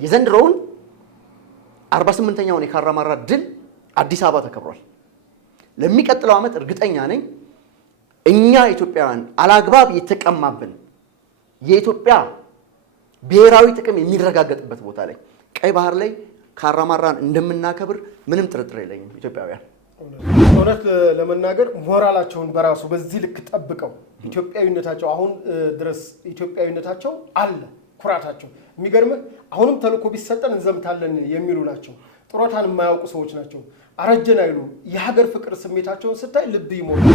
የዘንድሮውን 48ኛውን የካራማራ ድል አዲስ አበባ ተከብሯል። ለሚቀጥለው ዓመት እርግጠኛ ነኝ እኛ ኢትዮጵያውያን አላግባብ የተቀማብን የኢትዮጵያ ብሔራዊ ጥቅም የሚረጋገጥበት ቦታ ላይ ቀይ ባህር ላይ ካራማራን እንደምናከብር ምንም ጥርጥር የለኝም። ኢትዮጵያውያን እውነት ለመናገር ሞራላቸውን በራሱ በዚህ ልክ ጠብቀው ኢትዮጵያዊነታቸው አሁን ድረስ ኢትዮጵያዊነታቸው አለ፣ ኩራታቸው የሚገርምህ አሁንም ተልኮ ቢሰጠን እንዘምታለን የሚሉ ናቸው። ጥሮታን የማያውቁ ሰዎች ናቸው። አረጀን አይሉ የሀገር ፍቅር ስሜታቸውን ስታይ ልብ ይሞላል።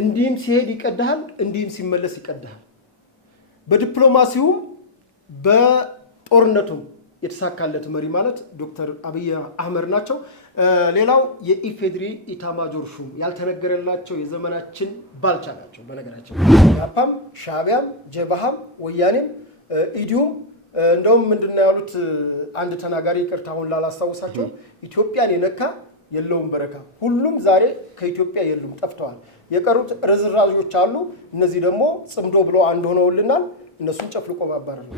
እንዲህም ሲሄድ ይቀድሃል፣ እንዲህም ሲመለስ ይቀድሃል። በዲፕሎማሲውም በጦርነቱም የተሳካለት መሪ ማለት ዶክተር አብይ አህመድ ናቸው። ሌላው የኢፌድሪ ኢታማጆር ሹም ያልተነገረላቸው የዘመናችን ባልቻ ናቸው። በነገራችን ያፓም ሻዕቢያም ጀብሃም ወያኔም ኢዲዩም እንደውም ምንድነው ያሉት አንድ ተናጋሪ ይቅርታ አሁን ላላስታውሳቸው ኢትዮጵያን የነካ የለውም በረካ። ሁሉም ዛሬ ከኢትዮጵያ የሉም ጠፍተዋል። የቀሩት ርዝራዦች አሉ። እነዚህ ደግሞ ጽምዶ ብለው አንድ ሆነውልናል። እነሱን ጨፍልቆ ማባረር ነው።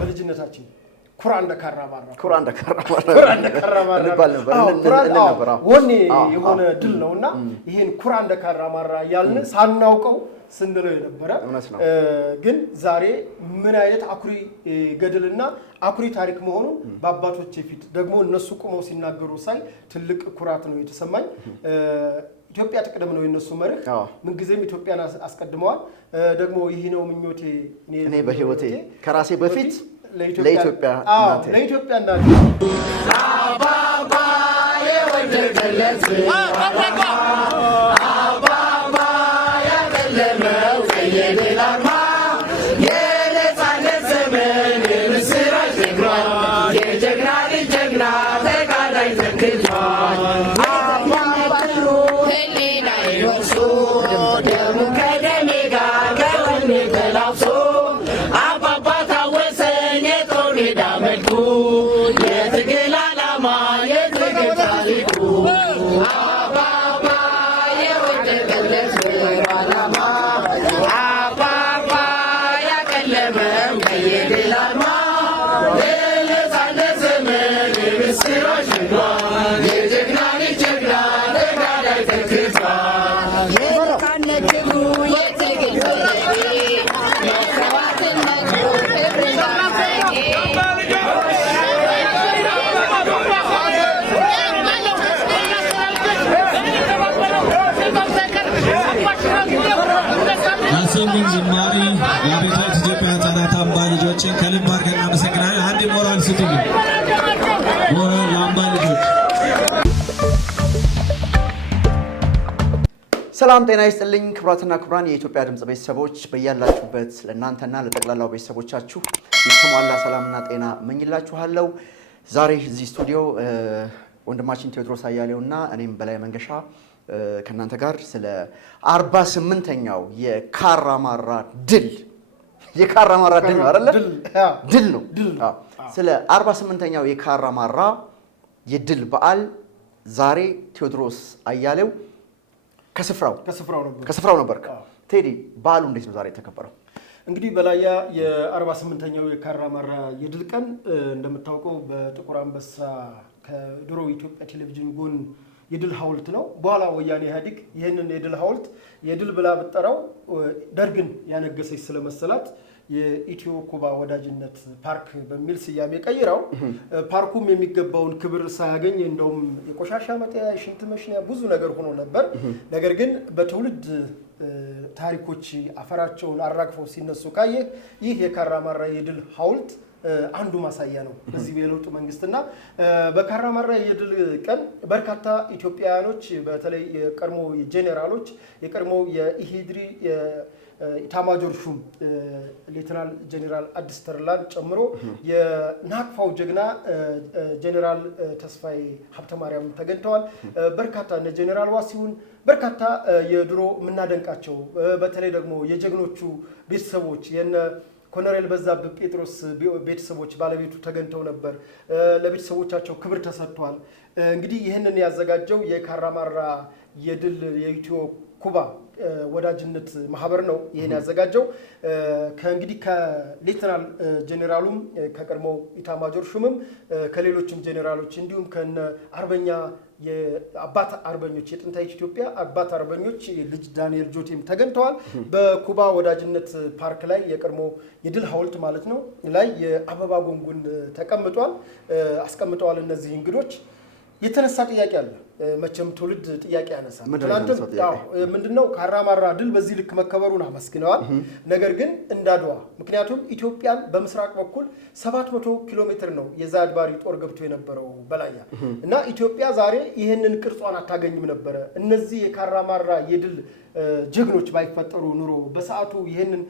በልጅነታችን ኩራ እንደ ካራማራ ነበር። ወኔ የሆነ ድል ነውና ይሄን ኩራ እንደ ካራማራ ያልን ሳናውቀው ስንለው የነበረ ግን ዛሬ ምን አይነት አኩሪ ገድልና አኩሪ ታሪክ መሆኑን በአባቶች ፊት ደግሞ እነሱ ቆመው ሲናገሩ ሳይ ትልቅ ኩራት ነው የተሰማኝ። ኢትዮጵያ ትቅደም ነው የነሱ መርህ። ምን ጊዜም ኢትዮጵያን አስቀድመዋል። ደግሞ ይሄ ነው ምኞቴ እኔ በህይወቴ ከራሴ በፊት ለኢትዮጵያ እናቴ አባባ የወደቀለት ዝማሬ የአቤቷት ኢትዮጵያ ሕፃናት አምባ ልጆችን ከልብ አድርገን እናመሰግናለን። አንድ ሞራል ስጡልን። ሞራል ለአምባ ልጆች። ሰላም ጤና ይስጥልኝ። ክቡራትና ክቡራን የኢትዮጵያ ድምጽ ቤተሰቦች በያላችሁበት ለእናንተና ለጠቅላላው ቤተሰቦቻችሁ የተሟላ ሰላምና ጤና እመኝላችኋለሁ። ዛሬ እዚህ ስቱዲዮ ወንድማችን ቴዎድሮስ አያሌውና እኔም በላይ መንገሻ ከናንተ ጋር ስለ 48ኛው የካራማራ ድል ነው አይደል? ድል ነው። ስለ 48ኛው የካራማራ የድል በዓል ዛሬ ቴዎድሮስ አያሌው ከስፍራው ነበር። ቴዲ በዓሉ እንዴት ነው ዛሬ የተከበረው? እንግዲህ በላያ የ48ኛው የካራማራ የድል ቀን እንደምታውቀው በጥቁር አንበሳ ከድሮ ኢትዮጵያ ቴሌቪዥን ጎን የድል ሐውልት ነው። በኋላ ወያኔ ኢህአዴግ ይህንን የድል ሐውልት የድል ብላ ብጠራው ደርግን ያነገሰች ስለመሰላት የኢትዮ ኩባ ወዳጅነት ፓርክ በሚል ስያሜ ቀይረው ፓርኩም የሚገባውን ክብር ሳያገኝ እንደውም የቆሻሻ መጣያ ሽንት መሽኛ ብዙ ነገር ሆኖ ነበር። ነገር ግን በትውልድ ታሪኮች አፈራቸውን አራግፈው ሲነሱ ካየ ይህ የካራማራ የድል ሐውልት አንዱ ማሳያ ነው በዚህ የለውጥ መንግስትና በካራማራ የድል ቀን በርካታ ኢትዮጵያውያኖች በተለይ የቀድሞ ጄኔራሎች የቀድሞ የኢሂድሪ ኢታማጆር ሹም ሌተናል ጄኔራል አዲስ ተርላን ጨምሮ የናቅፋው ጀግና ጄኔራል ተስፋዬ ሀብተማርያም ተገኝተዋል። በርካታ እነ ጄኔራል ዋሲሁን በርካታ የድሮ የምናደንቃቸው በተለይ ደግሞ የጀግኖቹ ቤተሰቦች የነ ኮሎኔል በዛብህ ጴጥሮስ ቤተሰቦች ባለቤቱ ተገኝተው ነበር። ለቤተሰቦቻቸው ክብር ተሰጥቷል። እንግዲህ ይህንን ያዘጋጀው የካራማራ የድል የኢትዮ ኩባ ወዳጅነት ማህበር ነው ይሄን ያዘጋጀው። ከእንግዲህ ከሌተናል ጄኔራሉም ከቀድሞው ኢታማጆር ሹምም ከሌሎችም ጄኔራሎች እንዲሁም ከነ አርበኛ የአባት አርበኞች የጥንታዊ ኢትዮጵያ አባት አርበኞች ልጅ ዳንኤል ጆቴም ተገኝተዋል። በኩባ ወዳጅነት ፓርክ ላይ የቀድሞ የድል ሐውልት ማለት ነው ላይ የአበባ ጉንጉን አስቀምጠዋል። እነዚህ እንግዶች የተነሳ ጥያቄ አለ። መቼም ትውልድ ጥያቄ ያነሳል። ትናንትም ምንድነው ካራማራ ድል በዚህ ልክ መከበሩን አመስግነዋል። ነገር ግን እንዳድዋ ምክንያቱም ኢትዮጵያን በምስራቅ በኩል 700 ኪሎ ሜትር ነው የዛድ ባሪ ጦር ገብቶ የነበረው በላያ እና ኢትዮጵያ ዛሬ ይህንን ቅርጿን አታገኝም ነበረ። እነዚህ የካራማራ የድል ጀግኖች ባይፈጠሩ ኑሮ በሰዓቱ ይህንን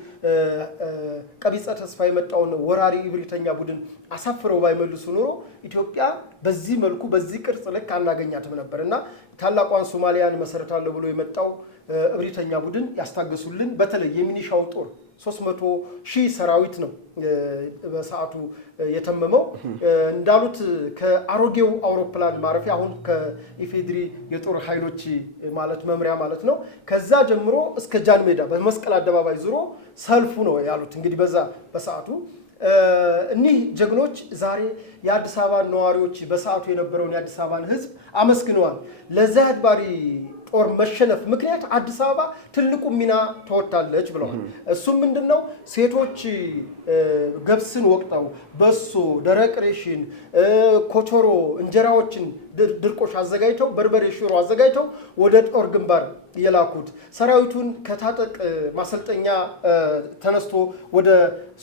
ቀቢጸ ተስፋ የመጣውን ወራሪ እብሪተኛ ቡድን አሳፍረው ባይመልሱ ኑሮ ኢትዮጵያ በዚህ መልኩ በዚህ ቅርጽ ልክ አናገኛትም ነበር እና ታላቋን ሶማሊያን መሰረታለሁ ብሎ የመጣው እብሪተኛ ቡድን ያስታገሱልን በተለይ የሚኒሻው ጦር 300,000 ሰራዊት ነው በሰዓቱ የተመመው። እንዳሉት ከአሮጌው አውሮፕላን ማረፊያ አሁን ከኢፌድሪ የጦር ኃይሎች ማለት መምሪያ ማለት ነው ከዛ ጀምሮ እስከ ጃን ሜዳ በመስቀል አደባባይ ዙሮ ሰልፉ ነው ያሉት። እንግዲህ በሰዓቱ እኒህ ጀግኖች ዛሬ የአዲስ አበባ ነዋሪዎች በሰዓቱ የነበረውን የአዲስ አበባን ሕዝብ አመስግነዋል። ለዛድ ባሪ ጦር መሸነፍ ምክንያት አዲስ አበባ ትልቁ ሚና ተወጣለች ብለዋል። እሱም ምንድነው ሴቶች ገብስን ወቅተው በሶ ደረቅ ሬሽን ኮቾሮ እንጀራዎችን ድርቆሽ አዘጋጅተው በርበሬ ሽሮ አዘጋጅተው ወደ ጦር ግንባር የላኩት ሰራዊቱን ከታጠቅ ማሰልጠኛ ተነስቶ ወደ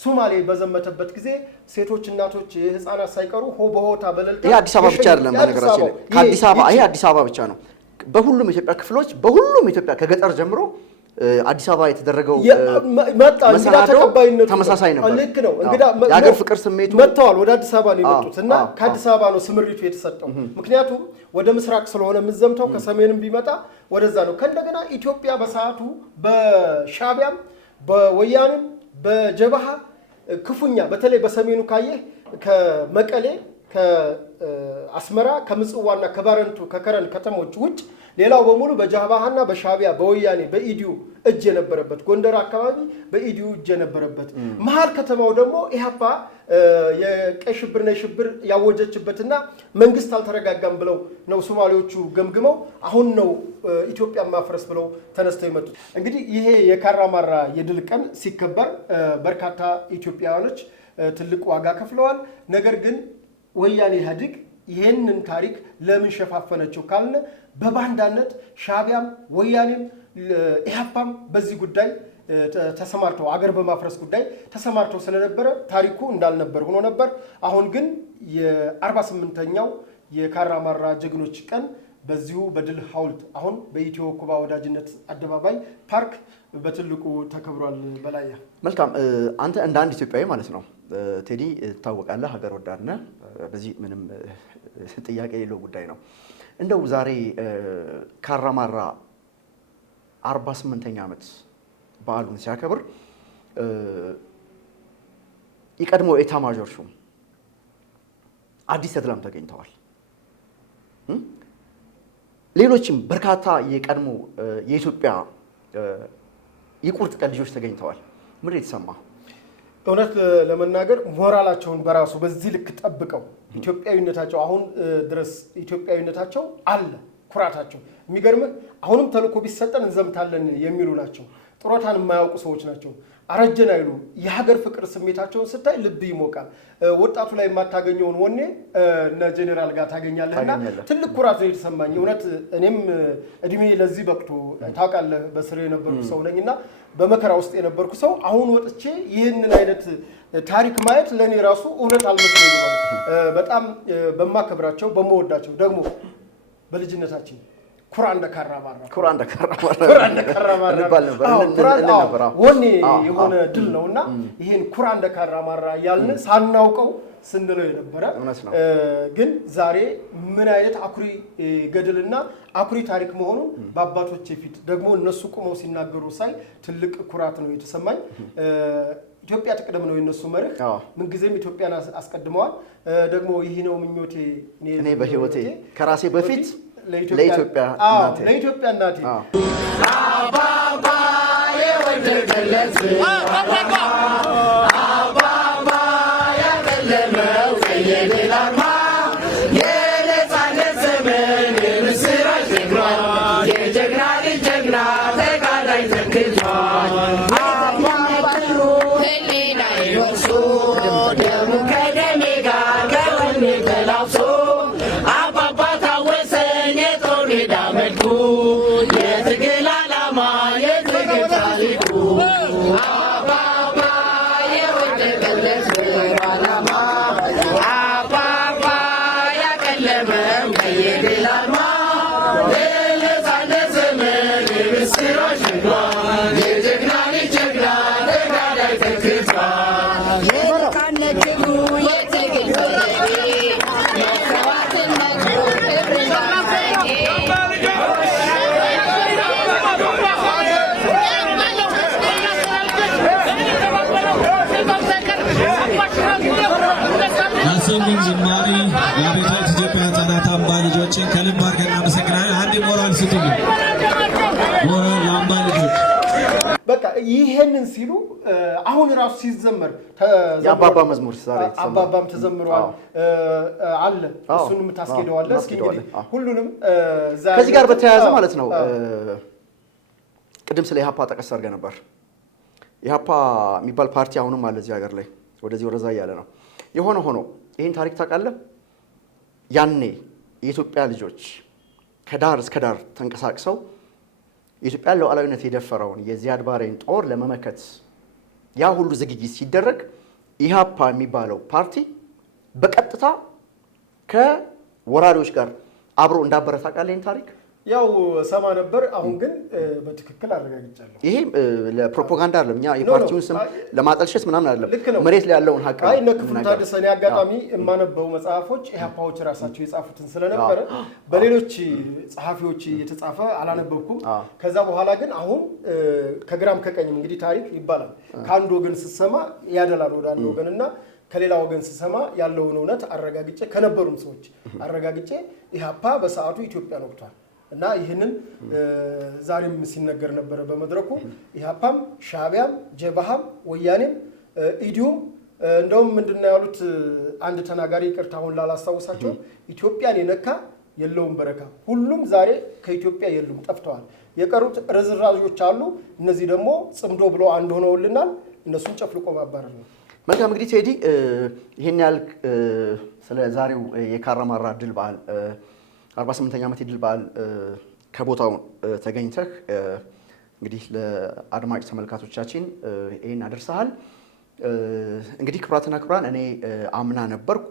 ሶማሌ በዘመተበት ጊዜ ሴቶች እናቶች ህፃናት ሳይቀሩ በሆታ በለልታ ይሄ አዲስ አበባ ብቻ አይደለም። በነገራችን ላይ ከአዲስ አበባ ይሄ አዲስ አበባ ብቻ ነው። በሁሉም ኢትዮጵያ ክፍሎች በሁሉም ኢትዮጵያ ከገጠር ጀምሮ አዲስ አበባ የተደረገው እንግዳ ተቀባይነቱ ተመሳሳይ ነበር። ልክ ነው። እንግዳ የሀገር ፍቅር ስሜቱ መጥተዋል። ወደ አዲስ አበባ ነው የመጡት እና ከአዲስ አበባ ነው ስምሪቱ የተሰጠው። ምክንያቱም ወደ ምስራቅ ስለሆነ የምዘምተው ከሰሜንም ቢመጣ ወደዛ ነው። ከእንደገና ኢትዮጵያ በሰዓቱ በሻቢያም በወያኔም በጀበሃ ክፉኛ በተለይ በሰሜኑ ካየህ ከመቀሌ ከአስመራ ከምጽዋና ከባረንቱ ከከረን ከተሞች ውጭ ሌላው በሙሉ በጃባሃና በሻቢያ በወያኔ በኢዲዩ እጅ የነበረበት ጎንደር አካባቢ በኢዲዩ እጅ የነበረበት መሃል ከተማው ደግሞ ኢህአፓ የቀይ ሽብርና የሽብር ያወጀችበትና መንግስት አልተረጋጋም ብለው ነው ሶማሌዎቹ ገምግመው አሁን ነው ኢትዮጵያ ማፍረስ ብለው ተነስተው የመጡት። እንግዲህ ይሄ የካራማራ የድል ቀን ሲከበር በርካታ ኢትዮጵያውያኖች ትልቅ ዋጋ ከፍለዋል። ነገር ግን ወያኔ ኢህአዴግ ይሄንን ታሪክ ለምን ሸፋፈነችው ካልን በባንዳነት ሻቢያም ወያኔም ኢህአፓም በዚህ ጉዳይ ተሰማርተው አገር በማፍረስ ጉዳይ ተሰማርተው ስለነበረ ታሪኩ እንዳልነበር ሆኖ ነበር። አሁን ግን የ48ኛው የካራማራ ጀግኖች ቀን በዚሁ በድል ሐውልት አሁን በኢትዮ ኩባ ወዳጅነት አደባባይ ፓርክ በትልቁ ተከብሯል። በላያ መልካም። አንተ እንደ አንድ ኢትዮጵያዊ ማለት ነው ቴዲ ታወቃለህ፣ ሀገር ወዳድ ነህ። በዚህ ምንም ጥያቄ የሌለው ጉዳይ ነው። እንደው ዛሬ ካራማራ 48ኛ ዓመት በዓሉን ሲያከብር የቀድሞ ኤታማዦር ሹም አዲስ ተድላም ተገኝተዋል። ሌሎችም በርካታ የቀድሞ የኢትዮጵያ የቁርጥ ቀን ልጆች ተገኝተዋል። ምን የተሰማ? እውነት ለመናገር ሞራላቸውን በራሱ በዚህ ልክ ጠብቀው ኢትዮጵያዊነታቸው አሁን ድረስ ኢትዮጵያዊነታቸው አለ፣ ኩራታቸው የሚገርምህ አሁንም ተልእኮ ቢሰጠን እንዘምታለን የሚሉ ናቸው። ጡረታን የማያውቁ ሰዎች ናቸው። አረጀን አይሉ የሀገር ፍቅር ስሜታቸውን ስታይ ልብ ይሞቃል። ወጣቱ ላይ የማታገኘውን ወኔ እነ ጄኔራል ጋር ታገኛለህና ትልቅ ኩራት ነው የተሰማኝ። እውነት እኔም እድሜ ለዚህ በቅቶ ታውቃለህ፣ በስሬ የነበርኩ ሰው ነኝና በመከራ ውስጥ የነበርኩ ሰው አሁን ወጥቼ ይህንን አይነት ታሪክ ማየት ለኔ ራሱ እውነት አልመስለኝም። በጣም በማከብራቸው በመወዳቸው ደግሞ በልጅነታችን ኩራ እንደ ካራማራ ነበር ወኔ የሆነ ድል ነውና ይሄን ኩራ እንደ ካራማራ ያልን ሳናውቀው ስንለው የነበረ ግን ዛሬ ምን አይነት አኩሪ ገድልና አኩሪ ታሪክ መሆኑን በአባቶቼ ፊት ደግሞ እነሱ ቆመው ሲናገሩ ሳይ ትልቅ ኩራት ነው የተሰማኝ። ኢትዮጵያ ትቅደም ነው የነሱ መርህ። ምንጊዜም ኢትዮጵያን አስቀድመዋል። ደግሞ ይሄ ነው ምኞቴ እኔ በህይወቴ ከራሴ በፊት ለኢትዮጵያ እናቴ አባባ የወደቀለት አባባ ያበለመው የድል አርማ የነፃነት ዘመን ምስራች ነግሯል። የጀግና ልጅ ጀግና ተጋዳይ ተክቷል። አባባሉ ህሊና ይወርሱ ደሙ ከደሜ ጋር ከወኔ ተላብሶ የትግል ዓላማ የትግል ታሪኩ አባባ የወደቀለት ዓላማ አባባ ያቀለመው የድል አርማ ለነፃነት ዘመን ምስራች ነግሯል። የጀግና ልጅ ጀግና ተጋዳይ ተክቷል። የነፃነት ትግሉ የትግል ፍለጌ መስዋዕትን ነግሮ ክብርን ያሰሙን ዝማሬ የአቤታዊት ኢትዮጵያ ሕፃናት አምባ ልጆችን ከልብ አድርገን እናመሰግናለን። አንድ ሞራል ስጡልን። ሞራል ለአምባ ልጆች በቃ ይሄንን ሲሉ አሁን ራሱ ሲዘመር የአባባ መዝሙር ዛሬ አባባም ተዘምሯል አለ። እሱንም ታስኬደዋለህ። እስኪ እንግዲህ ሁሉንም ከዚህ ጋር በተያያዘ ማለት ነው ቅድም ስለ ኢህአፓ ጠቀስ አድርገህ ነበር። ኢህአፓ የሚባል ፓርቲ አሁንም አለ እዚህ ሀገር ላይ ወደዚህ ወደዛ እያለ ነው። የሆነ ሆኖ ይህን ታሪክ ታውቃለህ? ያኔ የኢትዮጵያ ልጆች ከዳር እስከ ዳር ተንቀሳቅሰው የኢትዮጵያ ሉዓላዊነት የደፈረውን የዚያድ ባሬን ጦር ለመመከት ያ ሁሉ ዝግጅት ሲደረግ ኢህአፓ የሚባለው ፓርቲ በቀጥታ ከወራሪዎች ጋር አብሮ እንዳበረ ታውቃለህ? ይህን ታሪክ ያው ሰማ ነበር። አሁን ግን በትክክል አረጋግጫለሁ። ይሄ ለፕሮፓጋንዳ አይደለም፣ እኛ የፓርቲውን ስም ለማጠልሸት ምናምን አይደለም፣ መሬት ላይ ያለውን ሀቅ አይ ነክፉ ታደሰኔ አጋጣሚ የማነበው መጽሐፎች ኢህአፓዎች ራሳቸው የጻፉትን ስለነበረ በሌሎች ጸሐፊዎች የተጻፈ አላነበብኩም። ከዛ በኋላ ግን አሁን ከግራም ከቀኝም እንግዲህ ታሪክ ይባላል። ከአንድ ወገን ስትሰማ ያደላል ወደ አንድ ወገንና ከሌላ ወገን ስሰማ ያለውን እውነት አረጋግጬ ከነበሩም ሰዎች አረጋግጬ ኢህአፓ በሰዓቱ ኢትዮጵያን ወቅቷል እና ይህንን ዛሬም ሲነገር ነበረ በመድረኩ። ኢህአፓም ሻዕቢያም ጀብሃም ወያኔም ኢዲዩም እንደውም ምንድነው ያሉት አንድ ተናጋሪ ይቅርታ አሁን ላላስታውሳቸው ኢትዮጵያን የነካ የለውም በረካ። ሁሉም ዛሬ ከኢትዮጵያ የሉም ጠፍተዋል። የቀሩት ርዝራዦች አሉ። እነዚህ ደግሞ ጽምዶ ብሎ አንድ ሆነውልናል። እነሱን ጨፍልቆ ማባረር ነው። መልካም እንግዲህ ቴዲ ይሄን ያህል ስለ ዛሬው የካራማራ ድል በዓል 48ኛ ዓመት የድል በዓል ከቦታው ተገኝተህ እንግዲህ ለአድማጭ ተመልካቾቻችን ይሄን አደርሰሃል። እንግዲህ ክቡራትና ክቡራን እኔ አምና ነበርኩ፣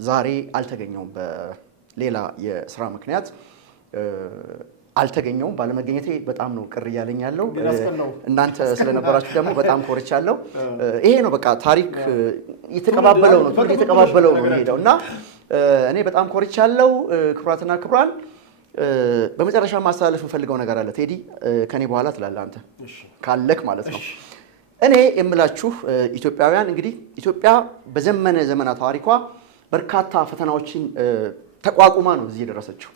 ዛሬ አልተገኘውም። በሌላ የስራ ምክንያት አልተገኘውም። ባለመገኘቴ በጣም ነው ቅር እያለኝ ያለው። እናንተ ስለነበራችሁ ደግሞ በጣም ኮርቻለሁ። ይሄ ነው በቃ ታሪክ የተቀባበለው ነው፣ ትውልድ የተቀባበለው ነው የሚሄደው እና እኔ በጣም ኮርቻለሁ። ክቡራትና ክቡራን በመጨረሻ ማስተላለፍ የምፈልገው ነገር አለ። ቴዲ ከኔ በኋላ ትላለህ አንተ ካለክ ማለት ነው። እኔ የምላችሁ ኢትዮጵያውያን እንግዲህ ኢትዮጵያ በዘመነ ዘመናት ታሪኳ በርካታ ፈተናዎችን ተቋቁማ ነው እዚህ የደረሰችው።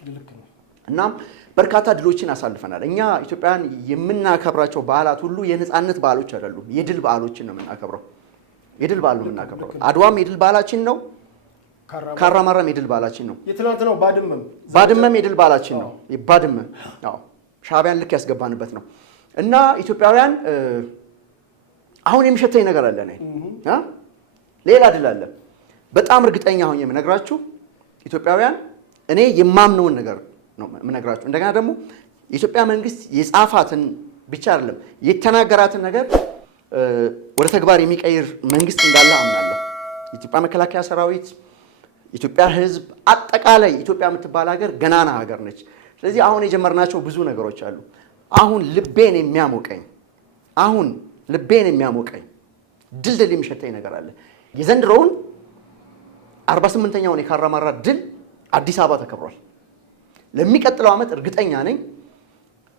እናም በርካታ ድሎችን አሳልፈናል። እኛ ኢትዮጵያውያን የምናከብራቸው በዓላት ሁሉ የነፃነት በዓሎች አይደሉም፣ የድል በዓሎችን ነው የምናከብረው። የድል በዓል ነው የምናከብረው። አድዋም የድል በዓላችን ነው። ካራማራም የድል በዓላችን ነው። የትናንት ነው። ባድመም የድል በዓላችን ነው። ባድመ ሻዕቢያን ልክ ያስገባንበት ነው። እና ኢትዮጵያውያን አሁን የሚሸተኝ ነገር አለ ነኝ ሌላ ድል አለ። በጣም እርግጠኛ ሆኜ የምነግራችሁ ኢትዮጵያውያን እኔ የማምነውን ነገር ነው የምነግራችሁ። እንደገና ደግሞ የኢትዮጵያ መንግስት የጻፋትን ብቻ አይደለም የተናገራትን ነገር ወደ ተግባር የሚቀይር መንግስት እንዳለ አምናለሁ። የኢትዮጵያ መከላከያ ሰራዊት፣ የኢትዮጵያ ህዝብ፣ አጠቃላይ ኢትዮጵያ የምትባል ሀገር ገናና ሀገር ነች። ስለዚህ አሁን የጀመርናቸው ብዙ ነገሮች አሉ። አሁን ልቤን የሚያሞቀኝ ድልድል የሚሸተኝ ነገር አለ። የዘንድሮውን 48ኛውን የካራማራ ድል አዲስ አበባ ተከብሯል። ለሚቀጥለው ዓመት እርግጠኛ ነኝ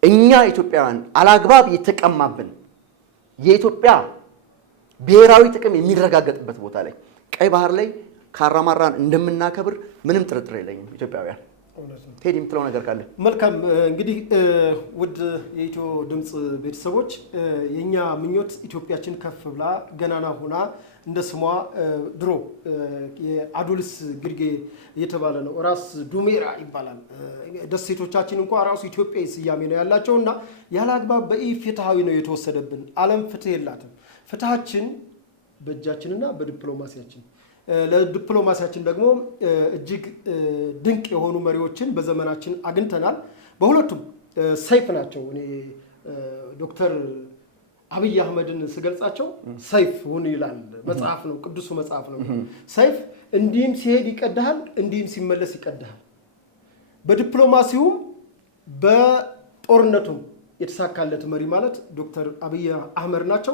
እኛ ኢትዮጵያውያን አላግባብ የተቀማብን የኢትዮጵያ ብሔራዊ ጥቅም የሚረጋገጥበት ቦታ ላይ ቀይ ባህር ላይ ካራማራን እንደምናከብር ምንም ጥርጥር የለኝም። ኢትዮጵያውያን ቴዲ የምትለው ነገር ካለ? መልካም እንግዲህ ውድ የኢትዮ ድምፅ ቤተሰቦች የኛ ምኞት ኢትዮጵያችን ከፍ ብላ ገናና ሆና እንደ ስሟ ድሮ የአዶልስ ግርጌ እየተባለ ነው። ራስ ዱሜራ ይባላል። ደሴቶቻችን እንኳን ራሱ ኢትዮጵያዊ ስያሜ ነው ያላቸውና ያለ አግባብ በኢፍትሃዊ ነው የተወሰደብን። ዓለም ፍትህ የላትም። ፍትሃችን በእጃችንና በዲፕሎማሲያችን ለዲፕሎማሲያችን ደግሞ እጅግ ድንቅ የሆኑ መሪዎችን በዘመናችን አግኝተናል። በሁለቱም ሰይፍ ናቸው። እኔ ዶክተር አብይ አህመድን ስገልጻቸው ሰይፍ ሁን ይላል መጽሐፍ ነው፣ ቅዱሱ መጽሐፍ ነው። ሰይፍ እንዲህም ሲሄድ ይቀድሃል፣ እንዲህም ሲመለስ ይቀድሃል። በዲፕሎማሲውም በጦርነቱም የተሳካለት መሪ ማለት ዶክተር አብይ አህመድ ናቸው።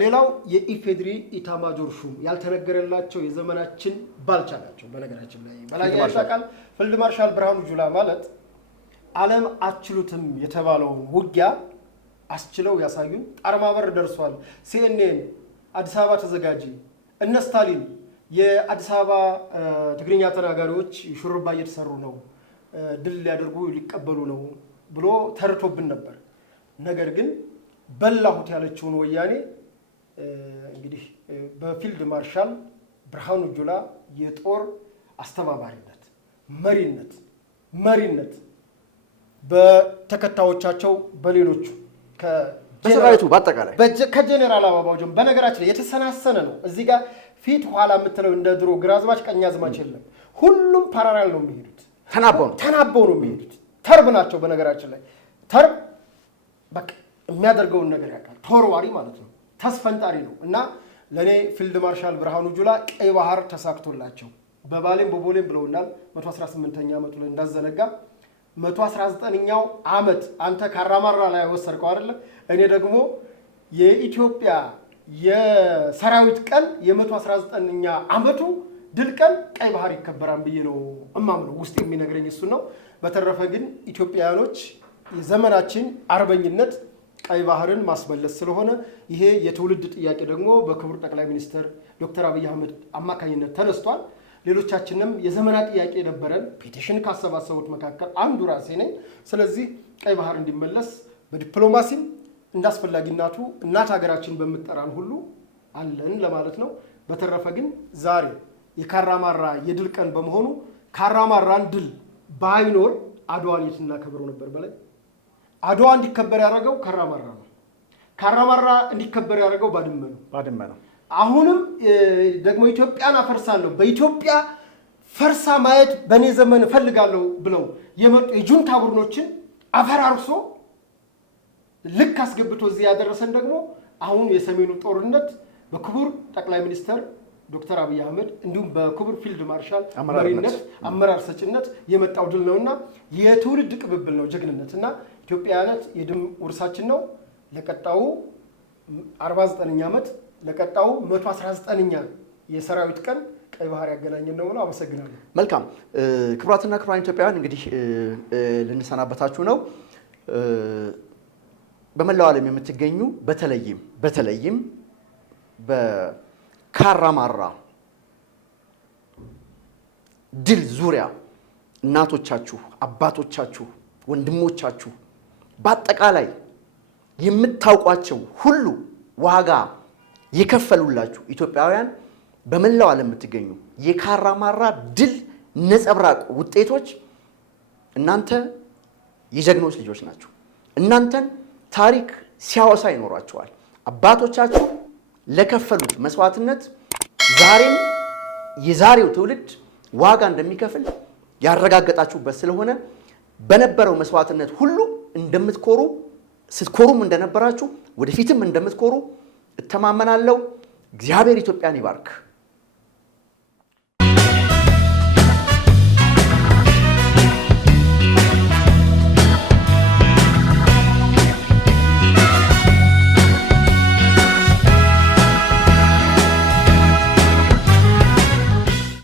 ሌላው የኢፌድሪ ኢታማጆር ሹም ያልተነገረላቸው የዘመናችን ባልቻ ናቸው። በነገራችን ላይ በላይ ያሻቃል ፊልድ ማርሻል ብርሃኑ ጁላ ማለት ዓለም አችሉትም የተባለውን ውጊያ አስችለው ያሳዩን። ጣርማበር ደርሷል። ሲኤንኤን አዲስ አበባ ተዘጋጂ፣ እነ ስታሊን የአዲስ አበባ ትግርኛ ተናጋሪዎች ሹርባ እየተሰሩ ነው፣ ድል ሊያደርጉ ሊቀበሉ ነው ብሎ ተርቶብን ነበር። ነገር ግን በላሁት ያለችውን ወያኔ እንግዲህ በፊልድ ማርሻል ብርሃኑ ጁላ የጦር አስተባባሪነት መሪነት በተከታዮቻቸው በሌሎቹ ከሰራዊቱ በአጠቃላይ ከጄኔራል አበባው ጀምሮ በነገራችን ላይ የተሰናሰነ ነው። እዚህ ጋር ፊት ኋላ የምትለው እንደ ድሮ ግራዝማች ቀኛዝማች የለም። ሁሉም ፓራላል ነው የሚሄዱት፣ ተናበው ነው የሚሄዱት። ተርብ ናቸው። በነገራችን ላይ ተርብ በቃ የሚያደርገውን ነገር ያውቃል። ተወርዋሪ ማለት ነው፣ ተስፈንጣሪ ነው። እና ለእኔ ፊልድ ማርሻል ብርሃኑ ጁላ ቀይ ባህር ተሳክቶላቸው በባሌም በቦሌም ብለውናል። 118ኛ ዓመቱ ላይ እንዳዘነጋ 119ኛው ዓመት አንተ ካራማራ ላይ ወሰድከው አይደለ? እኔ ደግሞ የኢትዮጵያ የሰራዊት ቀን የ119ኛ ዓመቱ ድል ቀን ቀይ ባህር ይከበራል ብዬ ነው እማምነው። ውስጥ የሚነግረኝ እሱ ነው። በተረፈ ግን ኢትዮጵያውያኖች የዘመናችን አርበኝነት ቀይ ባህርን ማስመለስ ስለሆነ ይሄ የትውልድ ጥያቄ ደግሞ በክቡር ጠቅላይ ሚኒስትር ዶክተር አብይ አህመድ አማካኝነት ተነስቷል። ሌሎቻችንም የዘመናት ጥያቄ ነበረን። ፔቲሽን ካሰባሰቡት መካከል አንዱ ራሴ ነኝ። ስለዚህ ቀይ ባህር እንዲመለስ በዲፕሎማሲም እንዳስፈላጊነቱ እናት ሀገራችን በምትጠራን ሁሉ አለን ለማለት ነው። በተረፈ ግን ዛሬ የካራማራ የድል ቀን በመሆኑ ካራማራን ድል ባይኖር አድዋን የት እናከብረው ነበር? በላይ አድዋ እንዲከበር ያደረገው ካራማራ ነው። ካራማራ እንዲከበር ያደረገው ባድመ ነው። አሁንም ደግሞ ኢትዮጵያን አፈርሳለሁ፣ በኢትዮጵያ ፈርሳ ማየት በእኔ ዘመን እፈልጋለሁ ብለው የመጡ የጁንታ ቡድኖችን አፈራርሶ ልክ አስገብቶ እዚህ ያደረሰን ደግሞ አሁን የሰሜኑ ጦርነት በክቡር ጠቅላይ ሚኒስትር ዶክተር አብይ አህመድ እንዲሁም በክቡር ፊልድ ማርሻል መሪነት አመራር ሰጭነት የመጣው ድል ነውና የትውልድ ቅብብል ነው ጀግንነት እና ኢትዮጵያውያነት የድም ውርሳችን ነው። ለቀጣው 49ኛ ዓመት ለቀጣው 119ኛ የሰራዊት ቀን ቀይ ባህር ያገናኘን ነው ብለው አመሰግናለሁ። መልካም ክቡራትና ክቡራን ኢትዮጵያውያን እንግዲህ ልንሰናበታችሁ ነው። በመላው ዓለም የምትገኙ በተለይም በካራማራ ድል ዙሪያ እናቶቻችሁ፣ አባቶቻችሁ፣ ወንድሞቻችሁ በአጠቃላይ የምታውቋቸው ሁሉ ዋጋ የከፈሉላችሁ ኢትዮጵያውያን በመላው ዓለም የምትገኙ የካራማራ ድል ነጸብራቅ ውጤቶች እናንተ የጀግኖች ልጆች ናችሁ። እናንተን ታሪክ ሲያወሳ ይኖራቸዋል። አባቶቻችሁ ለከፈሉት መስዋዕትነት ዛሬም የዛሬው ትውልድ ዋጋ እንደሚከፍል ያረጋገጣችሁበት ስለሆነ በነበረው መስዋዕትነት ሁሉ እንደምትኮሩ ስትኮሩም እንደነበራችሁ ወደፊትም እንደምትኮሩ እተማመናለሁ። እግዚአብሔር ኢትዮጵያን ይባርክ።